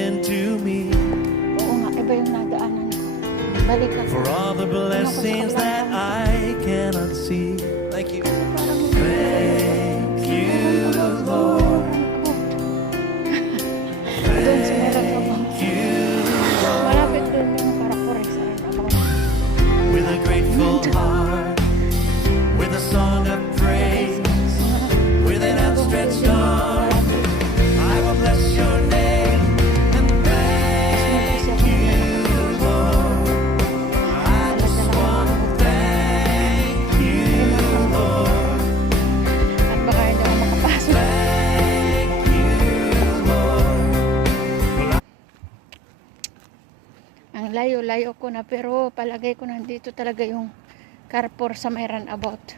given to me. Oo nga, iba yung nadaanan ko. Balik ako. For all the blessings that I cannot see. Thank you. Thank you, Lord. Doon sa meron ka ba? Thank you, Malapit doon yung karakore sa rin ako. with a grateful heart, with a song of praise, with an outstretched arm, I will bless your name and thank you, Lord. I just want to thank you, Lord. At baka hindi ako makapasok. Thank you, Lord. Ang layo-layo ko na, pero palagay ko nandito talaga yung Carrefour sa may runabout.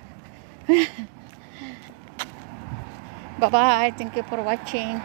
Bye-bye. Thank you for watching.